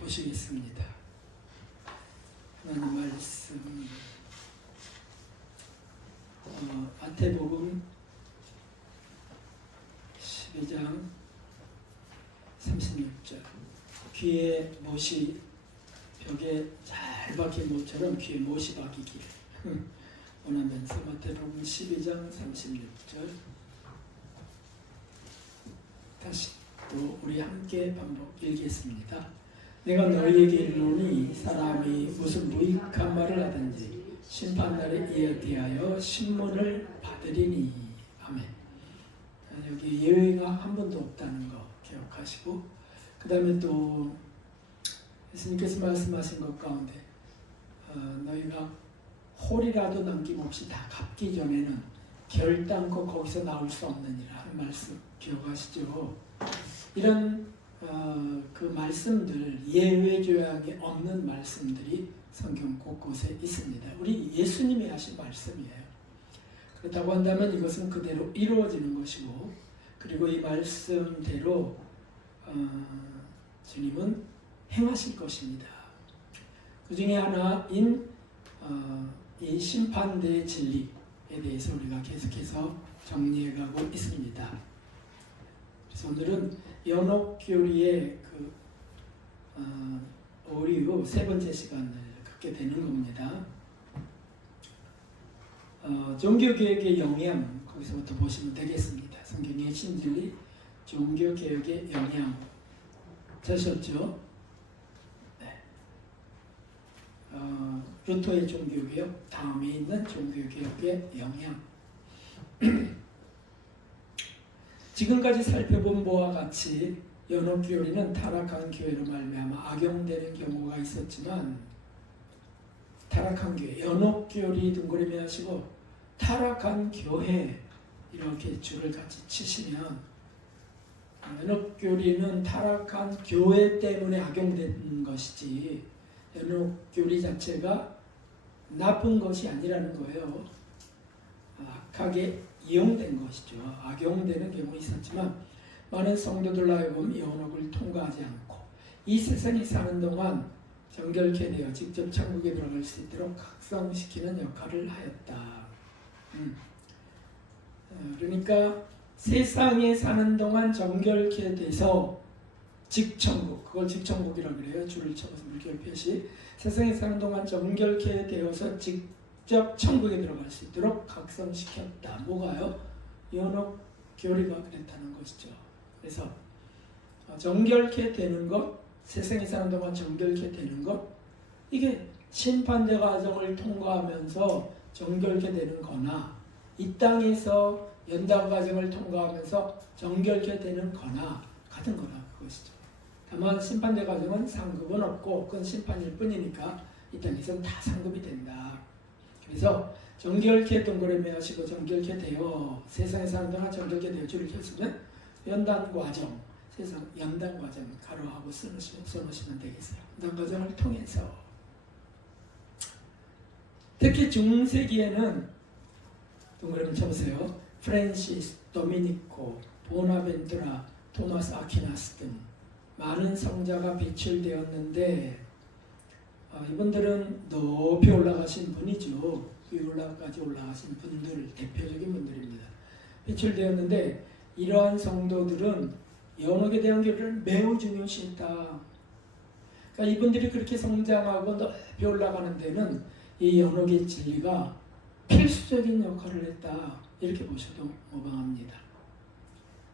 보시겠습니다. 하나님 말씀 마태복음 12장 36절 귀에 못이 벽에 잘 박힌 못처럼 귀에 못이 박히기를 원하면서 마태복음 12장 36절 다시 또 우리 함께 반복 읽겠습니다. 내가 너희에게 이르노니 사람이 무슨 무익한 말을 하든지 심판날에 이에 대하여 신문을 받으리니. 아멘. 여기 예외가 한 번도 없다는 거 기억하시고, 그 다음에 또 예수님께서 말씀하신 것 가운데 너희가 홀이라도 남김없이 다 갚기 전에는 결단코 거기서 나올 수 없느니라 하는 말씀 기억하시죠? 이런 그 말씀들, 예외 조항이 없는 말씀들이 성경 곳곳에 있습니다. 우리 예수님이 하신 말씀이에요. 그렇다고 한다면 이것은 그대로 이루어지는 것이고, 그리고 이 말씀대로 주님은 행하실 것입니다. 그 중에 하나인 이 심판대의 진리에 대해서 우리가 계속해서 정리해가고 있습니다. 그래서 오늘은 연옥교리의 오류 세 번째 시간을 갖게 되는 겁니다. 종교개혁의 영향, 거기서부터 보시면 되겠습니다. 성경의 신진리, 종교개혁의 영향 찾으셨죠? 네. 루터의 종교개혁, 다음에 있는 종교개혁의 영향. 지금까지 살펴본 바와 같이 연옥교리는 타락한 교회로 말미암아 악용되는 경우가 있었지만, 타락한 교회, 연옥교리 둥그레미 하시고 타락한 교회 이렇게 줄을 같이 치시면, 연옥교리는 타락한 교회 때문에 악용된 것이지 연옥교리 자체가 나쁜 것이 아니라는 거예요. 악하게 이용된 것이죠. 악용되는 경우 있었지만 많은 성도들로 하여금 연옥을 통과하지 않고 이 세상에 사는 동안 정결케 되어 직접 천국에 들어갈 수 있도록 각성시키는 역할을 하였다. 그러니까 세상에 사는 동안 정결케 돼서 직천국, 그걸 직천국이라고 그래요. 줄을 쳐서 물결 표시. 세상에 사는 동안 정결케 되어서 직접 천국에 들어갈 수 있도록 각성시켰다. 뭐가요? 연옥 교리가 그랬다는 것이죠. 그래서 정결케 되는 것, 세상에 사는 동안 정결케 되는 것, 이게 심판대 과정을 통과하면서 정결케 되는 거나 이 땅에서 연단 과정을 통과하면서 정결케 되는 거나 같은 거라 그것이죠. 다만 심판대 과정은 상급은 없고 그건 심판일 뿐이니까 이 땅에서는 다 상급이 된다. 그래서 정결케 동그라미 하시고 정결케 되어 세상에 사는 동안 정결케 되어 줄을 켰으면 연단 과정, 세상 연단 과정 가로하고 써놓으시면 되겠어요. 연단 과정을 통해서 특히 중세기에는 동그라미 쳐보세요. 프랜시스, 도미니코, 보나벤투라, 토마스 아퀴나스 등 많은 성자가 배출되었는데 이분들은 높이 올라가신 분이죠. 위에 올라까지 올라가신 분들, 대표적인 분들입니다. 배출되었는데 이러한 성도들은 연옥에 대한 교리를 매우 중요시했다. 그러니까 이분들이 그렇게 성장하고 높이 올라가는 데는 이 연옥의 진리가 필수적인 역할을 했다. 이렇게 보셔도 무방합니다.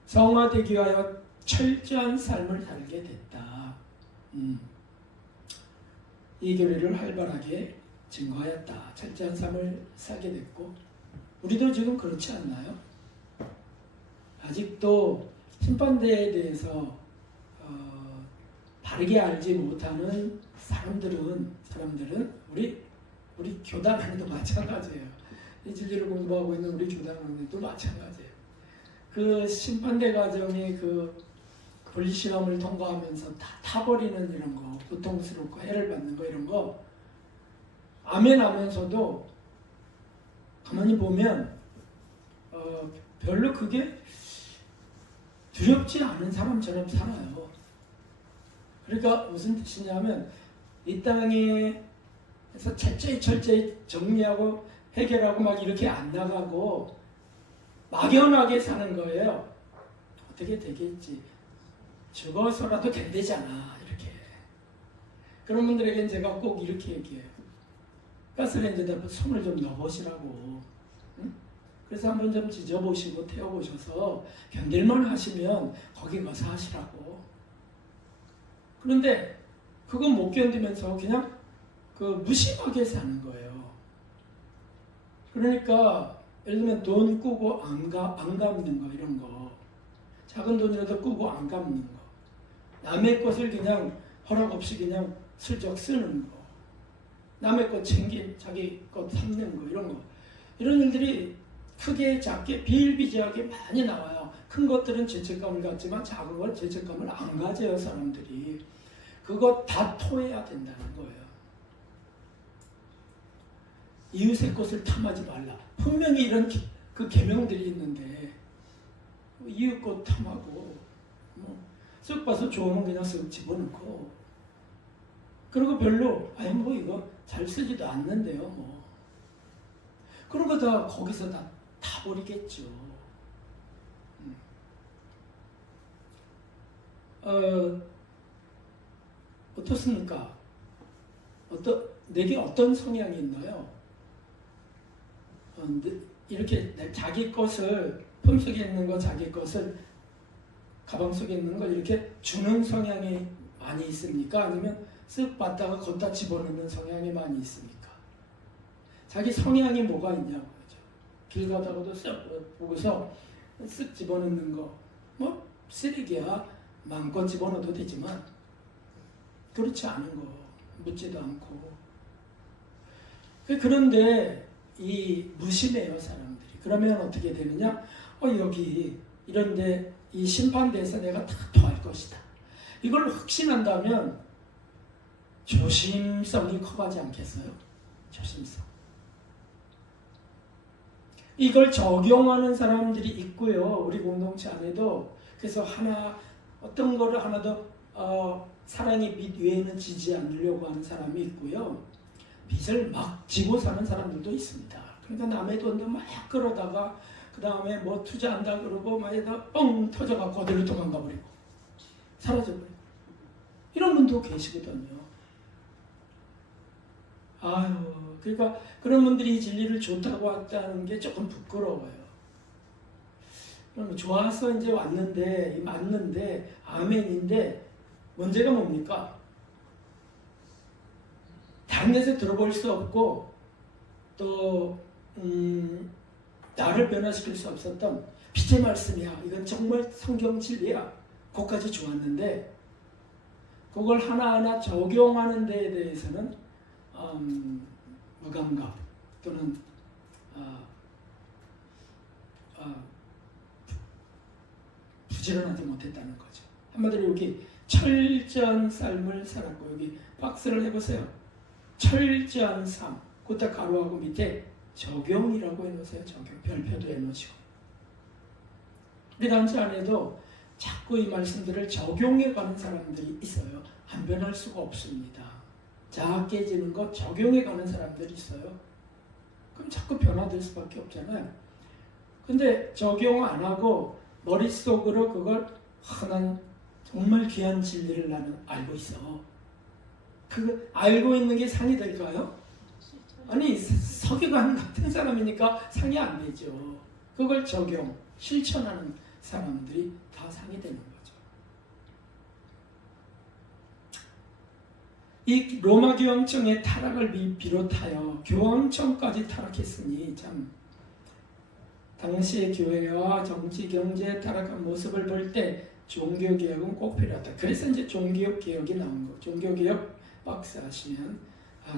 성화되기 위하여 철저한 삶을 살게 됐다. 이 교리를 활발하게 증거하였다. 철저한 삶을 살게 됐고, 우리도 지금 그렇지 않나요? 아직도 심판대에 대해서 바르게 알지 못하는 사람들은 우리 교단 안에도 마찬가지예요. 이 진리를 공부하고 있는 우리 교단 안에도 마찬가지예요. 그 심판대 과정의 그 분리시험을 통과하면서 다 타버리는 이런 거, 고통스럽고 해를 받는 거 이런 거 아멘 하면서도 가만히 보면 별로 그게 두렵지 않은 사람처럼 살아요. 그러니까 무슨 뜻이냐면 이 땅에서 철저히 정리하고 해결하고 막 이렇게 안 나가고 막연하게 사는 거예요. 어떻게 되겠지? 죽어서라도 된대잖아. 이렇게. 그런 분들에겐 제가 꼭 이렇게 얘기해요. 가스레인지에다 손을 좀 넣어보시라고. 응? 그래서 한번 좀 지져보시고 태워보셔서 견딜만 하시면 거기 가서 하시라고. 그런데 그건 못 견디면서 그냥 무심하게 사는 거예요. 그러니까 예를 들면 돈 꾸고 안 갚는 거 이런 거. 작은 돈이라도 꾸고 안 갚는 거. 남의 것을 그냥 허락 없이 그냥 슬쩍 쓰는 거. 남의 것 자기 것 삼는 거 이런 거. 이런 일들이 크게 작게 비일비재하게 많이 나와요. 큰 것들은 죄책감을 갖지만 작은 건 죄책감을 안 가져요. 사람들이. 그거 다 토해야 된다는 거예요. 이웃의 것을 탐하지 말라. 분명히 이런 그 계명들이 있는데 이웃 것 탐하고 쓱 봐서 좋으면 그냥 쓱 집어넣고 그리고 별로 뭐 이거 잘 쓰지도 않는데요. 뭐 그런 거 다 거기서 다 버리겠죠. 어떻습니까? 내게 어떤 성향이 있나요? 이렇게 자기 것을 품속에 있는 거 자기 것을 가방 속에 있는 걸 이렇게 주는 성향이 많이 있습니까? 아니면 쓱 받다가 걷다 집어넣는 성향이 많이 있습니까? 자기 성향이 뭐가 있냐고 그러죠. 길 가다가도 쓱 보고서 쓱 집어넣는 거 뭐 쓰레기야 마음껏 집어넣어도 되지만 그렇지 않은 거 묻지도 않고 그런데 이 무심해요 사람들이. 그러면 어떻게 되느냐? 여기 이런데 이 심판대에서 내가 다 더할 것이다. 이걸 확신한다면 조심성이 커가지 않겠어요? 조심성. 이걸 적용하는 사람들이 있고요. 우리 공동체 안에도. 그래서 어떤 거를 하나 더 사랑의 빛 외에는 지지 않으려고 하는 사람이 있고요. 빚을 막 지고 사는 사람들도 있습니다. 그러니까 남의 돈도 막 끌어다가 그 다음에 뭐 투자한다 그러고 막에다 뻥 터져갖고 어디로 도망가 버리고 사라져버리고 이런 분도 계시거든요. 그러니까 그런 분들이 진리를 좋다고 했다는 게 조금 부끄러워요. 그럼 좋아서 이제 왔는데 맞는데 아멘인데 문제가 뭡니까? 다른 데서 들어볼 수 없고 또 나를 변화시킬 수 없었던 빛의 말씀이야. 이건 정말 성경 진리야. 그것까지 좋았는데 그걸 하나하나 적용하는 데에 대해서는 무감각 또는 부지런하지 못했다는 거죠. 한마디로 여기 철저한 삶을 살았고 여기 박스를 해보세요. 철저한 삶. 그때 가로하고 밑에 적용이라고 해놓으세요. 적용. 별표도 해놓으시고. 우리 단체 안에도 자꾸 이 말씀들을 적용해가는 사람들이 있어요. 안 변할 수가 없습니다. 자아 깨지는 것 적용해가는 사람들이 있어요. 그럼 자꾸 변화될 수밖에 없잖아요. 근데 적용 안 하고 머릿속으로 그걸 난 정말 귀한 진리를 나는 알고 있어. 그거 알고 있는 게 상이 될까요? 아니 서기관 같은 사람이니까 상이 안 되죠. 그걸 적용, 실천하는 사람들이 다 상이 되는 거죠. 이 로마 교황청의 타락을 비롯하여 교황청까지 타락했으니 참 당시의 교회와 정치, 경제에 타락한 모습을 볼 때 종교개혁은 꼭 필요하다. 그래서 이제 종교개혁이 나온 거. 종교개혁 박스 하시면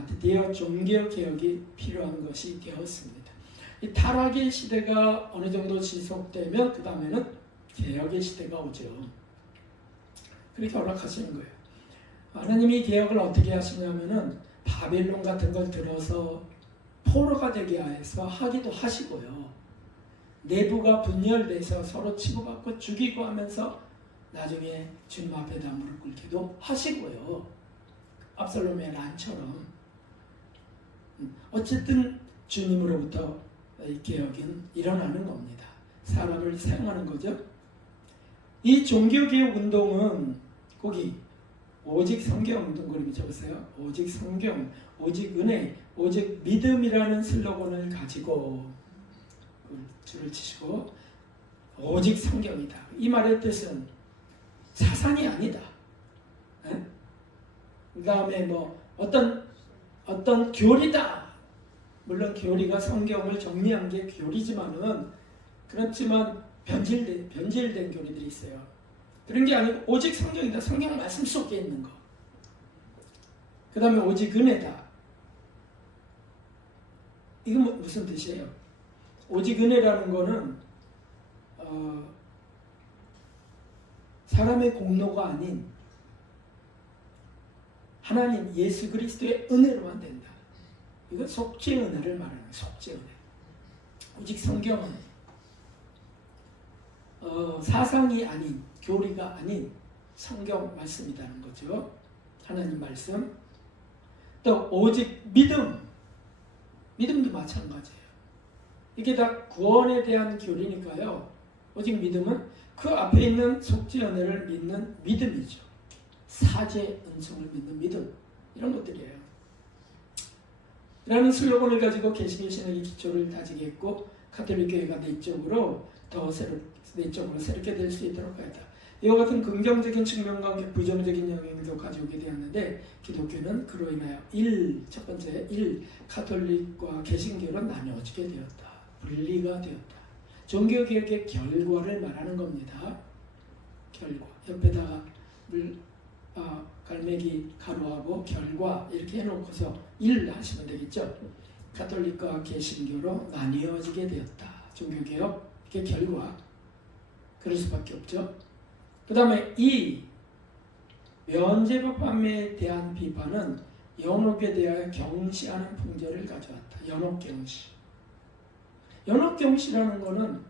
드디어 종교개혁이 필요한 것이 되었습니다. 이 타락의 시대가 어느 정도 지속되면 그 다음에는 개혁의 시대가 오죠. 그렇게 허락하시는 거예요. 하나님이 개혁을 어떻게 하시냐면은 바벨론 같은 걸 들어서 포로가 되게 해서 하기도 하시고요. 내부가 분열돼서 서로 치고받고 죽이고 하면서 나중에 주님 앞에다 무릎 꿇기도 하시고요. 압살롬의 란처럼 어쨌든 주님으로부터 이 개혁은 일어나는 겁니다. 사람을 사용하는 거죠. 이 종교개혁 운동은 거기 오직 성경 동그라미 적으세요. 오직 성경, 오직 은혜, 오직 믿음이라는 슬로건을 가지고 줄을 치시고 오직 성경이다. 이 말의 뜻은 사상이 아니다. 그 다음에 뭐 어떤 교리다. 물론 교리가 성경을 정리한 게 교리지만은 그렇지만 변질된 교리들이 있어요. 그런 게 아니고 오직 성경이다. 성경 말씀 속에 있는 거. 그 다음에 오직 은혜다. 이건 무슨 뜻이에요? 오직 은혜라는 거는 사람의 공로가 아닌 하나님 예수 그리스도의 은혜로만 된다. 이건 속죄 은혜를 말하는 거예요. 속죄 은혜. 오직 성경은 사상이 아닌 교리가 아닌 성경 말씀이라는 거죠. 하나님 말씀. 또 오직 믿음도 마찬가지예요. 이게 다 구원에 대한 교리니까요. 오직 믿음은 그 앞에 있는 속죄 은혜를 믿는 믿음이죠. 사죄 은총을 믿는 믿음, 이런 것들이에요. 라는 슬로건을 가지고 개신교 신학의 기초를 다지겠고 가톨릭 교회가 내적으로 새롭게 될 수 있도록 하였다. 이와 같은 긍정적인 측면과 부정적인 영향도 가져오게 되었는데 기독교는 그로 인하여 첫 번째 가톨릭과 개신교로 나뉘어지게 되었다. 분리가 되었다. 종교개혁의 결과를 말하는 겁니다. 결과. 옆에다가 갈매기 가로하고 결과 이렇게 해놓고서 하시면 되겠죠. 가톨릭과 개신교로 나뉘어지게 되었다. 종교개혁의 결과. 그럴 수밖에 없죠. 그 다음에 면죄부함에 대한 비판은 연옥에 대하여 경시하는 풍조를 가져왔다. 연옥경시. 연옥경시라는 것은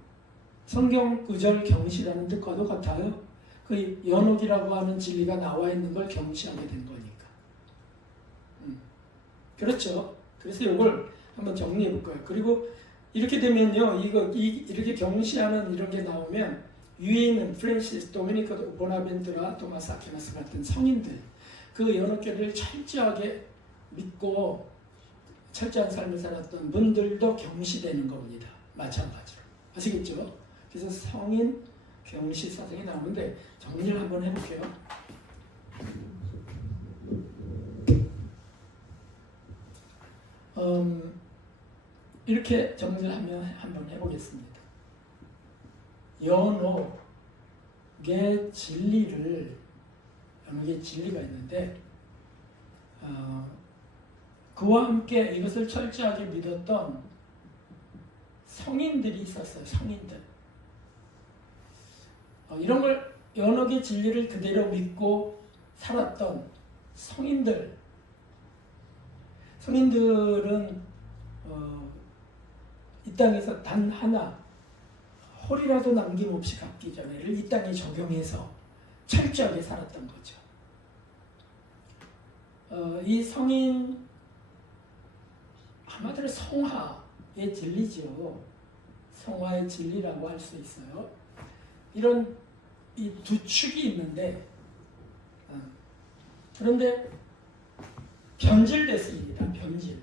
성경 구절 경시라는 뜻과도 같아요. 그 연옥이라고 하는 진리가 나와 있는 걸 경시하게 된 거니까. 그렇죠. 그래서 이걸 한번 정리해 볼 거예요. 그리고 이렇게 되면요, 이렇게 경시하는 이런 게 나오면 위에 있는 프랜시스, 도미니코, 보나벤투라, 토마스 아퀴나스 같은 성인들, 그 연옥교를 철저하게 믿고 철저한 삶을 살았던 분들도 경시되는 겁니다. 마찬가지로. 아시겠죠? 그래서 성인 경시 사상이 나오는데 정리를 한번 해볼게요. 이렇게 정리를 한번 해보겠습니다. 연옥의 진리가 있는데 그와 함께 이것을 철저하게 믿었던 성인들이 있었어요. 성인들. 이런 걸 연옥의 진리를 그대로 믿고 살았던 성인들은 이 땅에서 단 하나 홀이라도 남김없이 갚기 전에를 이 땅에 적용해서 철저하게 살았던 거죠. 이 성인 한마디로 성화의 진리죠. 성화의 진리라고 할 수 있어요. 이런 이 두 축이 있는데 그런데 변질됐습니다. 변질.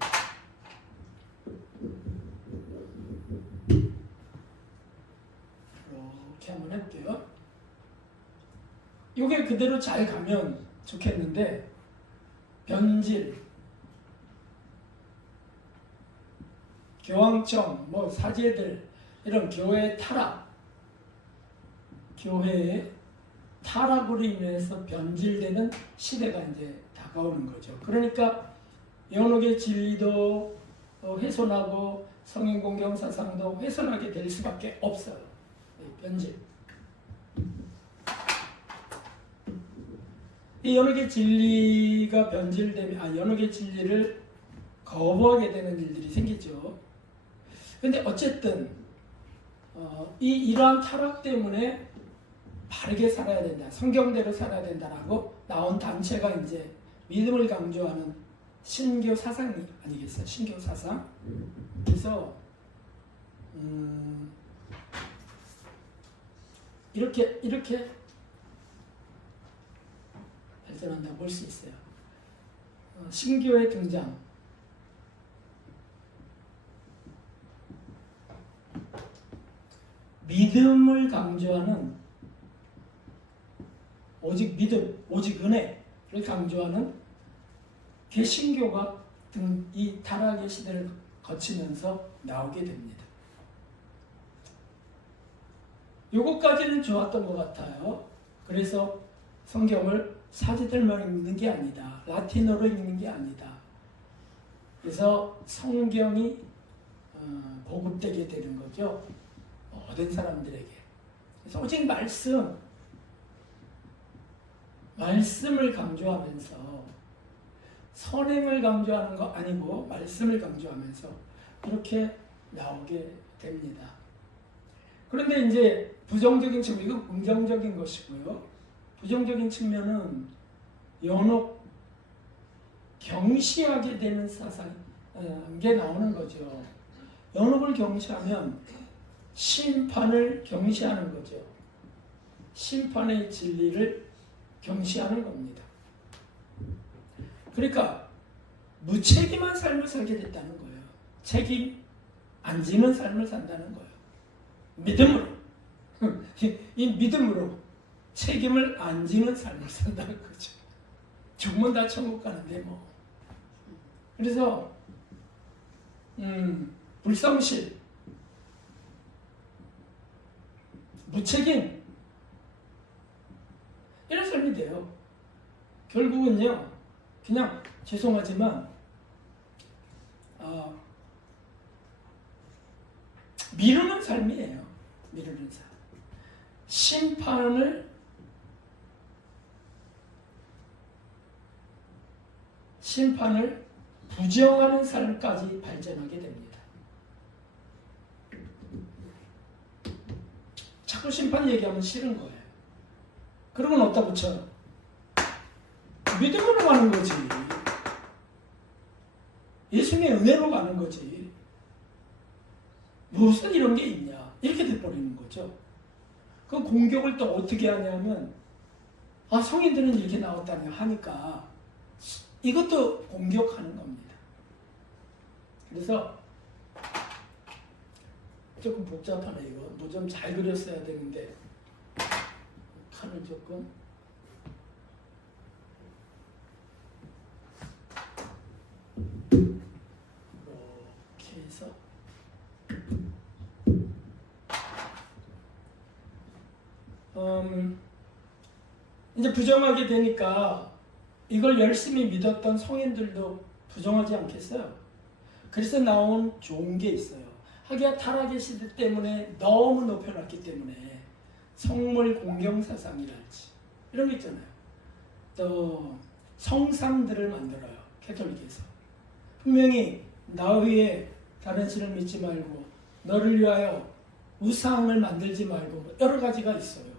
이렇게 한번 해볼게요. 이게 그대로 잘 가면 좋겠는데 변질, 교황청, 사제들 이런 교회의 타락으로 인해서 변질되는 시대가 이제 다가오는 거죠. 그러니까 연옥의 진리도 훼손하고 성인 공경 사상도 훼손하게 될 수밖에 없어요. 변질. 이 연옥의 진리가 변질되면 연옥의 진리를 거부하게 되는 일들이 생기죠. 그런데 어쨌든 이러한 타락 때문에 바르게 살아야 된다, 성경대로 살아야 된다라고 나온 단체가 이제 믿음을 강조하는 신교 사상이 아니겠어요? 신교 사상. 그래서 이렇게 발전한다고 볼 수 있어요. 신교의 등장. 믿음을 강조하는 오직 믿음, 오직 은혜를 강조하는 개신교가 이 타락의 시대를 거치면서 나오게 됩니다. 요것까지는 좋았던 것 같아요. 그래서 성경을 사제들만 읽는 게 아니다. 라틴어로 읽는 게 아니다. 그래서 성경이 보급되게 되는 거죠. 모든 사람들에게. 그래서 오직 말씀을 강조하면서 선행을 강조하는 거 아니고 말씀을 강조하면서 이렇게 나오게 됩니다. 그런데 이제 부정적인 측면, 이건 긍정적인 것이고요. 부정적인 측면은 연옥 경시하게 되는 사상, 게 나오는 거죠. 연옥을 경시하면 심판을 경시하는 거죠. 심판의 진리를 경시하는 겁니다. 그러니까 무책임한 삶을 살게 됐다는 거예요. 책임 안 지는 삶을 산다는 거예요. 믿음으로. 이 믿음으로 책임을 안 지는 삶을 산다는 거죠. 죽으면 다 천국 가는데 뭐. 그래서 불성실, 무책임 이런 삶이 돼요. 결국은요, 그냥 죄송하지만 미루는 삶이에요. 미루는 삶. 심판을 부정하는 삶까지 발전하게 됩니다. 자꾸 심판 얘기하면 싫은 거예요. 그러면 어디다 붙여요? 믿음으로 가는 거지. 예수님의 은혜로 가는 거지. 무슨 이런 게 있냐. 이렇게 돼버리는 거죠. 그 공격을 또 어떻게 하냐면 성인들은 이렇게 나왔다며 하니까 이것도 공격하는 겁니다. 그래서 조금 복잡하네 이거. 뭐 좀 잘 그렸어야 되는데 칸을 조금 이렇게 해서 이제 부정하게 되니까 이걸 열심히 믿었던 성인들도 부정하지 않겠어요? 그래서 나온 좋은 게 있어요. 하기야 타락의 시대 때문에 너무 높여놨기 때문에 성물 공경 사상이랄지 이런 거 있잖아요. 또 성상들을 만들어요. 캐톨릭에서. 분명히 나 위에 다른 신을 믿지 말고 너를 위하여 우상을 만들지 말고 여러 가지가 있어요.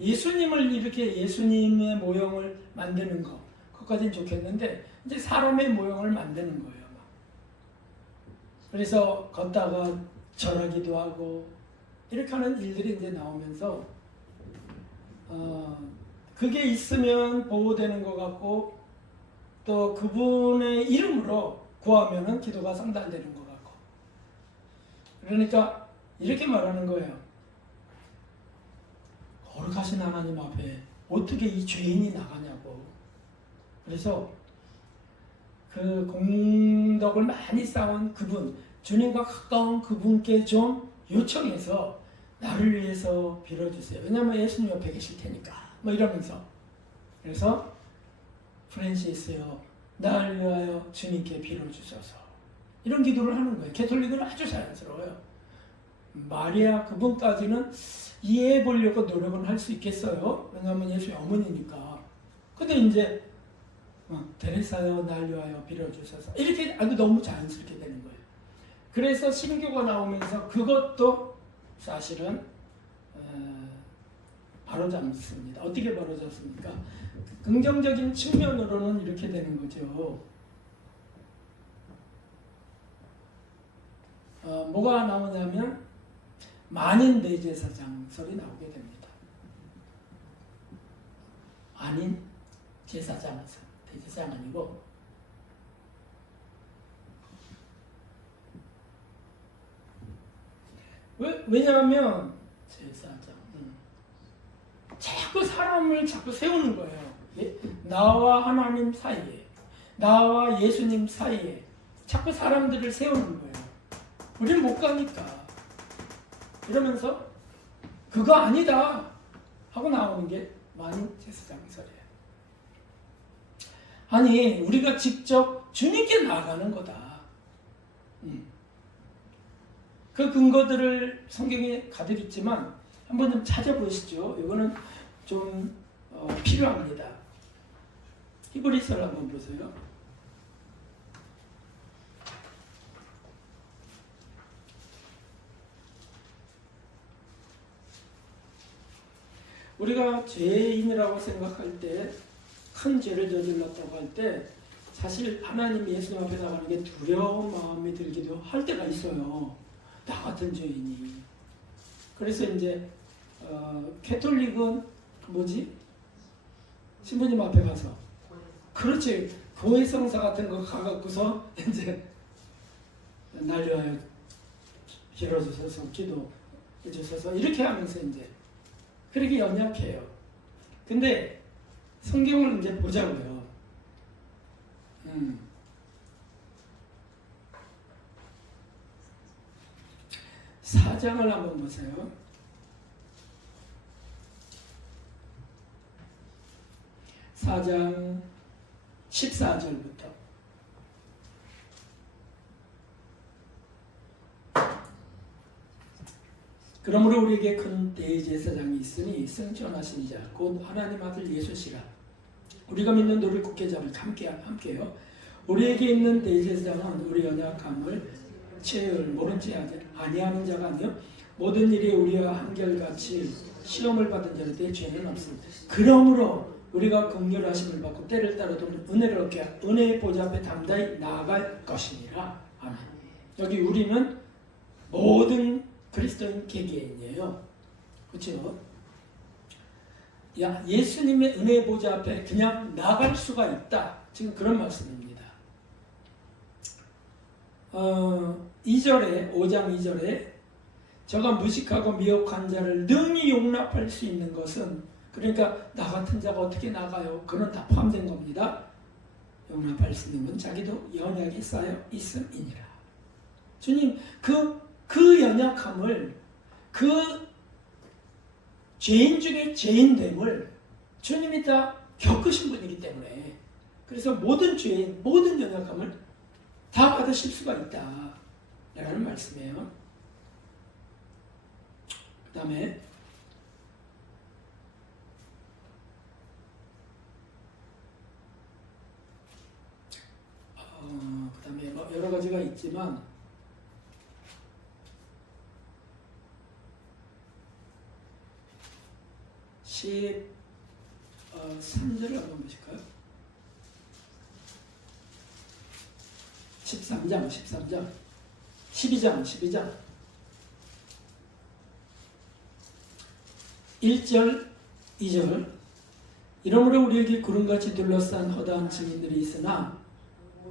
예수님을 이렇게 예수님의 모형을 만드는 거 그것까지는 좋겠는데 이제 사람의 모형을 만드는 거예요. 그래서 걷다가 절하기도 하고 이렇게 하는 일들이 이제 나오면서 그게 있으면 보호되는 것 같고 또 그분의 이름으로 구하면은 기도가 상달되는 것 같고 그러니까 이렇게 말하는 거예요. 거룩하신 하나님 앞에 어떻게 이 죄인이 나가냐고. 그래서 그 공덕을 많이 쌓은 그분, 주님과 가까운 그분께 좀 요청해서 나를 위해서 빌어주세요. 왜냐하면 예수님 옆에 계실 테니까. 뭐 이러면서. 그래서 프랜시스요, 나를 위하여 주님께 빌어주셔서. 이런 기도를 하는 거예요. 캐톨릭은 아주 자연스러워요. 마리아 그분까지는 이해해 보려고 노력은 할 수 있겠어요. 왜냐하면 예수의 어머니니까. 근데 이제 데레사요 날 위하여 빌어주셔서 이렇게 아주 너무 자연스럽게 되는 거예요. 그래서 신교가 나오면서 그것도 사실은 바로잡습니다. 어떻게 바로잡습니까? 긍정적인 측면으로는 이렇게 되는 거죠. 뭐가 나오냐면 만인 대제사장설이 나오게 됩니다. 만인 제사장설, 대제사장 아니고 왜냐하면 제사장 자꾸 사람을 자꾸 세우는 거예요. 예? 나와 하나님 사이에, 나와 예수님 사이에 자꾸 사람들을 세우는 거예요. 우리는 못 가니까. 이러면서 그거 아니다 하고 나오는 게 만인 제사장설이에요. 아니, 우리가 직접 주님께 나아가는 거다. 그 근거들을 성경에 가득 있지만 한번 좀 찾아보시죠. 이거는 좀 필요합니다. 히브리서를 한번 보세요. 우리가 죄인이라고 생각할 때, 큰 죄를 저질렀다고 할 때 사실 하나님 예수님 앞에 나가는 게 두려운 마음이 들기도 할 때가 있어요. 나 같은 죄인이. 그래서 이제 캐톨릭은 뭐지? 신부님 앞에 가서 그렇지, 고해성사 같은 거 가갖고서 이제 날려하여 길어주셔서 기도해 주셔서 이렇게 하면서 이제 그렇게 연약해요. 근데 성경을 이제 보자고요. 4장을 한번 보세요. 4장 14절부터 그러므로 우리에게 큰 대제사장이 있으니 승천하신 자 곧 하나님 아들 예수시라. 우리가 믿는 너를 굳게 잡을 함께요. 우리에게 있는 대제사장은 우리 연약함을 체을 모른지 아니하는 자가 아니요 모든 일이 우리와 한결같이 시험을 받은 자를 때 죄는 없습니다. 그러므로 우리가 긍휼하심을 받고 때를 따라 돕는 은혜를 얻게 은혜의 보좌 앞에 담대히 나아갈 것이니라. 아멘. 여기 우리는 모든 그리스도인 개개인이에요. 그렇죠? 예수님의 은혜의 보좌 앞에 그냥 나갈 수가 있다. 지금 그런 말씀입니다. 2절에 5장 2절에 저가 무식하고 미혹한 자를 능히 용납할 수 있는 것은, 그러니까 나 같은 자가 어떻게 나가요? 그건 다 포함된 겁니다. 용납할 수 있는 건 자기도 연약이 쌓여 있음이니라. 주님 그 연약함을, 그 죄인 중에 죄인됨을 주님이 다 겪으신 분이기 때문에, 그래서 모든 죄인, 모든 연약함을 다 받으실 수가 있다 라는 말씀이에요. 그 다음에 여러 가지가 있지만 13절을 한번 보실까요? 13장 12장 1절 2절 이러므로 우리에게 구름같이 둘러싼 허다한 증인들이 있으나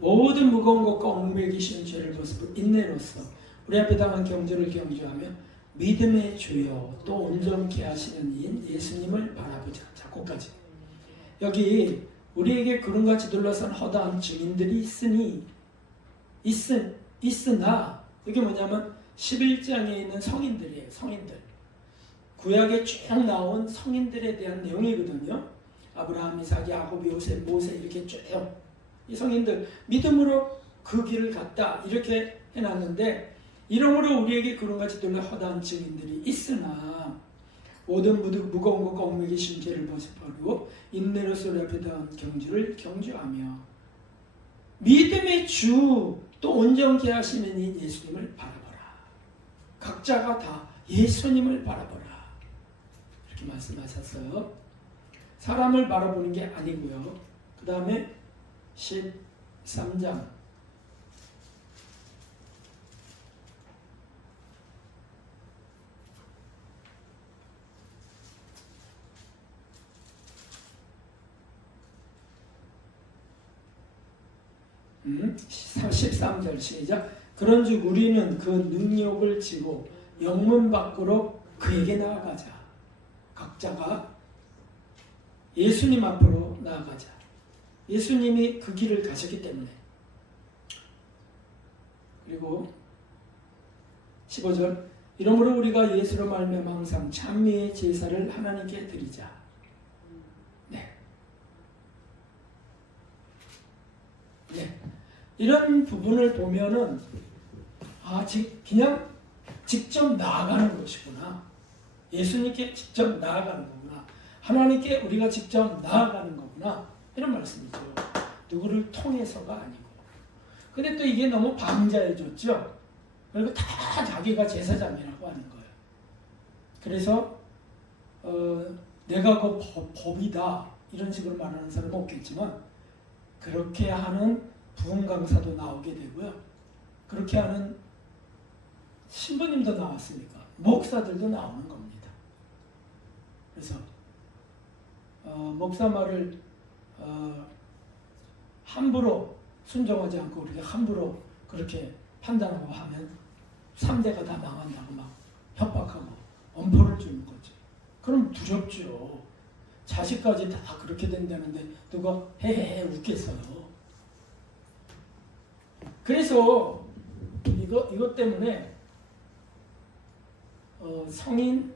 모든 무거운 것과 얽매기 쉬운 죄를 벗고 인내로써 우리 앞에 당한 경주를 경주하며 믿음의 주여 또 온전케 하시는 이인 예수님을 바라보자. 자, 거기까지. 여기 우리에게 구름같이 둘러싼 허다한 증인들이 있으나 이게 뭐냐면 11장에 있는 성인들이에요. 성인들. 구약에 쭉 나온 성인들에 대한 내용이거든요. 아브라함, 이삭, 야곱, 요셉, 모세 이렇게 쭉 이 성인들 믿음으로 그 길을 갔다 이렇게 해놨는데, 이러므로 우리에게 구름같이 둘러 허다한 증인들이 있으나 모든 무거운 것과 얽매기 쉬운 죄를 벗어버리고 인내로서 우리 앞에 당한 경주를 경주하며 믿음의 주 또 온전케 하시는 이 예수님을 바라보라. 각자가 다 예수님을 바라보라. 이렇게 말씀하셨어요. 사람을 바라보는 게 아니고요. 그 다음에 13장 음, 13절 시작. 그런즉 우리는 그 능력을 지고 영문 밖으로 그에게 나아가자. 각자가 예수님 앞으로 나아가자. 예수님이 그 길을 가셨기 때문에. 그리고 15절 이러므로 우리가 예수로 말미암아 항상 찬미의 제사를 하나님께 드리자. 네. 네. 이런 부분을 보면은 그냥 직접 나아가는 것이구나. 예수님께 직접 나아가는 거구나. 하나님께 우리가 직접 나아가는 거구나. 이런 말씀이죠. 누구를 통해서가 아니고. 근데 또 이게 너무 방자해졌죠. 그리고 다 자기가 제사장이라고 하는 거예요. 그래서 내가 그 법이다 이런 식으로 말하는 사람은 없겠지만 그렇게 하는 부흥 강사도 나오게 되고요. 그렇게 하는 신부님도 나왔으니까 목사들도 나오는 겁니다. 그래서 목사 말을 함부로 순종하지 않고 우리가 함부로 그렇게 판단하고 하면 3대가 다 망한다고 막 협박하고 엄포를 주는 거죠. 그럼 두렵죠. 자식까지 다 그렇게 된다는데 누가 헤헤헤 웃겠어요. 그래서 이것 때문에 성인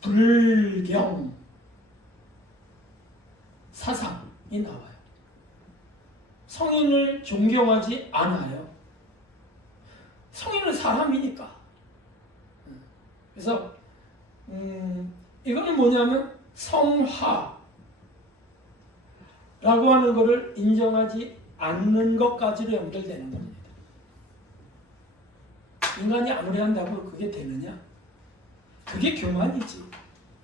불경 사상이 나와요. 성인을 존경하지 않아요. 성인은 사람이니까. 그래서 이거는 뭐냐면 성화라고 하는 것을 인정하지 않는 것까지로 연결되는 겁니다. 인간이 아무리 한다고 그게 되느냐? 그게 교만이지.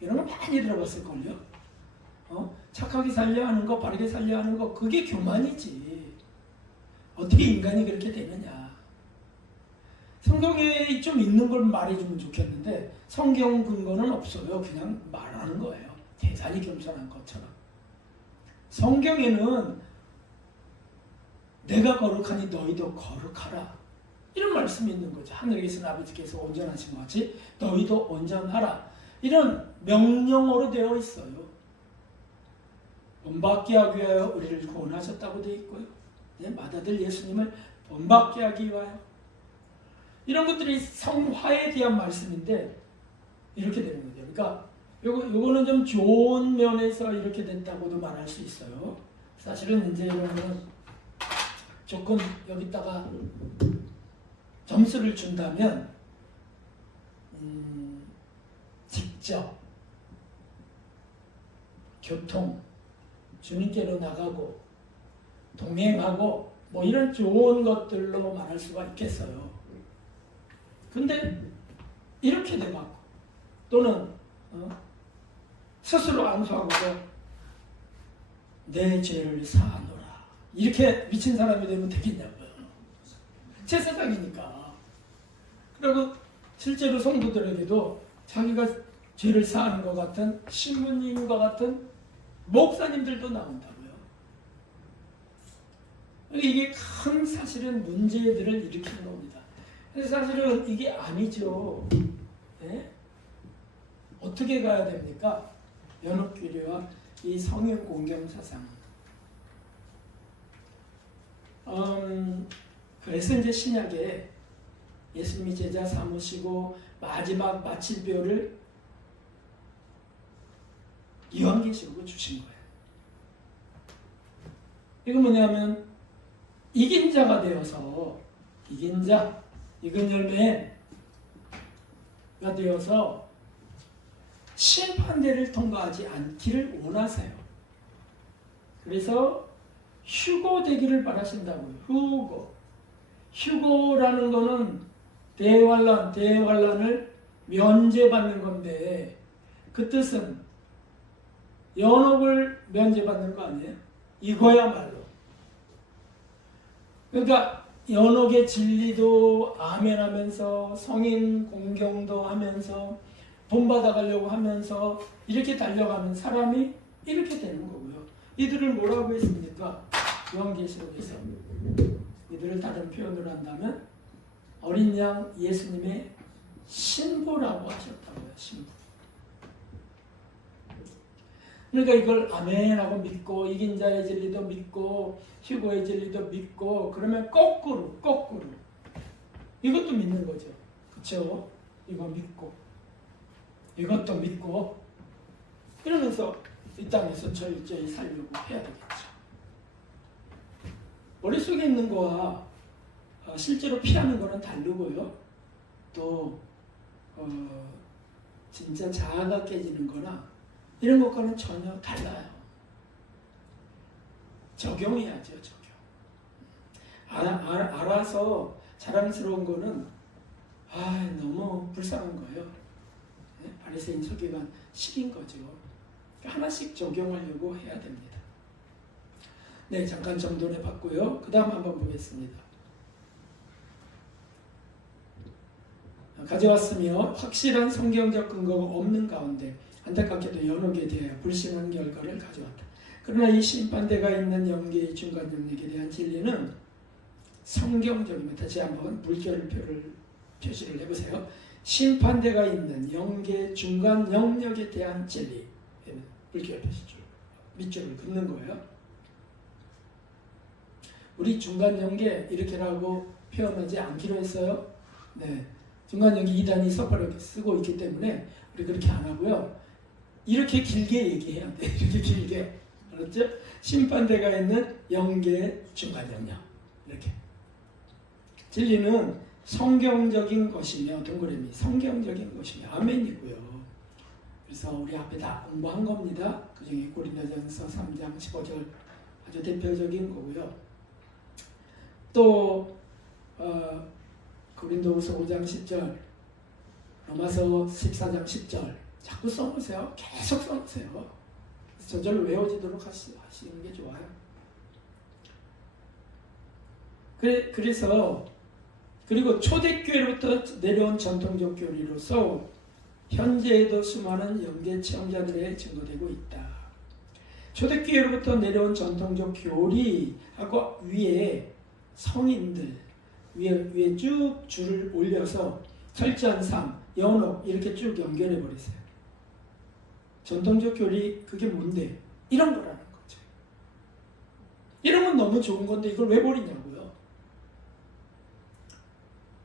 이런 거 많이 들어봤을걸요. 착하게 살려 하는 거, 바르게 살려 하는 거, 그게 교만이지. 어떻게 인간이 그렇게 되느냐? 성경에 좀 있는 걸 말해주면 좋겠는데 성경 근거는 없어요. 그냥 말하는 거예요. 대단히 겸손한 것처럼. 성경에는 내가 거룩하니 너희도 거룩하라. 이런 말씀이 있는 거죠. 하늘에 계신 아버지께서 온전하신 것 같이 너희도 온전하라. 이런 명령어로 되어 있어요. 본받게 하기 위하여 우리를 구원하셨다고 되어 있고요. 맏아들 예수님을 본받게 하기 위하여. 이런 것들이 성화에 대한 말씀인데 이렇게 되는 거죠. 그러니까 요거는 좀 좋은 면에서 이렇게 됐다고도 말할 수 있어요. 사실은 이제 이런 거는 조금 여기다가 점수를 준다면 직접 교통, 주님께로 나가고 동행하고 뭐 이런 좋은 것들로 말할 수가 있겠어요. 근데 이렇게 돼갖고 또는 스스로 안수하고 내 죄를 사하노라 이렇게 미친 사람이 되면 되겠냐고요. 제사장이니까. 그리고 실제로 성도들에게도 자기가 죄를 사하는 것 같은 신부님과 같은 목사님들도 나온다고요. 이게 큰 사실은 문제들을 일으키는 겁니다. 그래서 사실은 이게 아니죠. 네? 어떻게 가야 됩니까? 연합교리와 이 성인 공경 사상. 그래서 이제 신약에 예수님이 제자 삼으시고 마지막 마침표를 요한계시록으로 주신 거예요. 이건 뭐냐면 이긴 자가 되어서 익은 열매가 되어서 심판대를 통과하지 않기를 원하세요. 그래서 휴거 되기를 바라신다고요. 휴거라는 거는 대환란을 면제받는 건데 그 뜻은 연옥을 면제받는 거 아니에요? 이거야말로. 그러니까 연옥의 진리도 아멘하면서 성인 공경도 하면서 본받아가려고 하면서 이렇게 달려가는 사람이 이렇게 되는 거고요. 이들을 뭐라고 했습니까? 요한계시록에서 이들을 다른 표현으로 한다면 어린 양 예수님의 신부라고 하셨다고요. 신부. 그러니까 이걸 아멘하고 믿고 이긴 자의 진리도 믿고 휴거의 진리도 믿고 그러면 거꾸로 이것도 믿는 거죠. 그렇죠? 이거 믿고 이것도 믿고 이러면서 이 땅에서 철저히 살려고 해야 되겠죠. 머릿속에 있는 거와 실제로 피하는 거는 다르고요. 또 진짜 자아가 깨지는 거나 이런 것과는 전혀 달라요. 적용해야죠. 적용. 알아서 자랑스러운 거는 너무 불쌍한 거예요. 바리새인 서기관 식인 거죠. 하나씩 적용하려고 해야 됩니다. 네, 잠깐 정돈해 봤고요. 그 다음 한번 보겠습니다. 가져왔으며 확실한 성경적 근거가 없는 가운데 안타깝게도 연옥에 대하여 불신한 결과를 가져왔다. 그러나 이 심판대가 있는 영계의 중간 영역에 대한 진리는 성경적입니다. 다시 한번 물결표를 표시를 해보세요. 심판대가 있는 영계 중간 영역에 대한 진리. 물결 표시줄 밑줄을 긋는 거예요. 우리 중간 영계 이렇게라고 표현하지 않기로 했어요. 네, 중간 영계 2단이 섣부르게 쓰고 있기 때문에 우리 그렇게 안 하고요. 이렇게 길게 얘기해야 돼. 이렇게 길게. 알았죠? 심판대가 있는 영계 중간 영역. 이렇게. 진리는 성경적인 것이며 동그라미 성경적인 것이며 아멘이고요. 그래서 우리 앞에 다 공부한 겁니다. 그 중에 고린도전서 3장 15절 아주 대표적인 거고요. 또 고린도후서 5장 10절, 로마서 14장 10절 자꾸 써놓으세요. 계속 써놓으세요. 저절로 외워지도록 하시는 게 좋아요. 그래서 그리고 초대교회로부터 내려온 전통적 교리로서 현재에도 수많은 영계 체험자들의 증거되고 있다. 초대교회로부터 내려온 전통적 교리하고 위에 성인들 위에 쭉 줄을 올려서 철저한 삶, 연옥 이렇게 쭉 연결해 버리세요. 전통적 교리 그게 뭔데? 이런 거라는 거죠. 이런 건 너무 좋은 건데 이걸 왜 버리냐고요.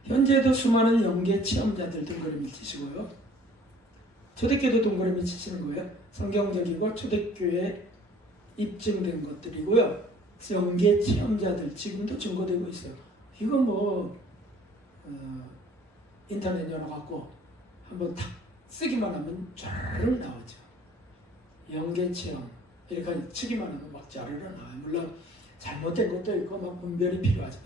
현재도 수많은 영계 체험자들 동그라미 치시고요. 초대교회도 동그라미 치시는 거예요. 성경적이고 초대교회에 입증된 것들이고요. 영계 체험자들 지금도 증거되고 있어요. 이거 뭐 인터넷 열어갖고 한번 탁 쓰기만 하면 쫙 나오죠. 영계 체험 이렇게 치기만 하면 막 쫙 나와요. 물론 잘못된 것도 있고 막 분별이 필요하지만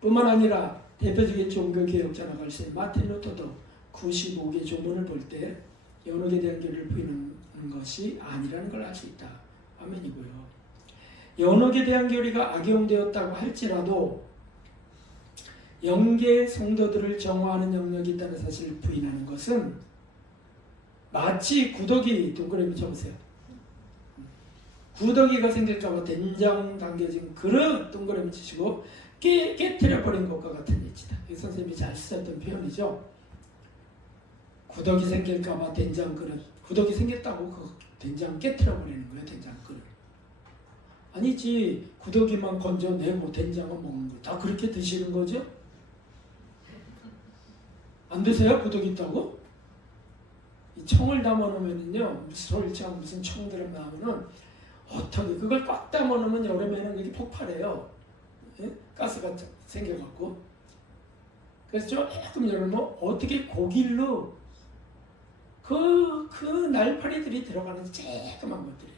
뿐만 아니라 대표적인 종교개혁자나 갈세 마틴 루터도 95개 조문을 볼 때 연옥에 대한 교리를 부인하는 것이 아니라는 걸 알 수 있다. 아멘이고요. 연옥에 대한 교리가 악용되었다고 할지라도 영계 성도들을 정화하는 영역이 있다는 사실을 부인하는 것은 마치 구더기 동그라미 쳐보세요. 구더기가 생길까봐 된장 담겨진 그릇 동그라미 치시고 깨트려버린 것과 같은 위치다. 선생님이 잘 쓰셨던 표현이죠. 구더기 생길까봐 된장 그릇. 구더기 생겼다고 그 된장 깨트려버리는 거예요. 된장 그릇. 아니지. 구더기만 건져내고 된장은 먹는 거. 다 그렇게 드시는 거죠? 안 드세요? 구더기 있다고? 이 청을 담아놓으면요. 무슨 솔창 무슨 청들을 나오면은 어떻게 그걸 꽉 담아놓으면 여름에는 이게 폭발해요. 예? 가스가 생겨갖고. 그래서 조금 열으면 어떻게 고길로 그 날파리들이 들어가는 쬐끄만 것들이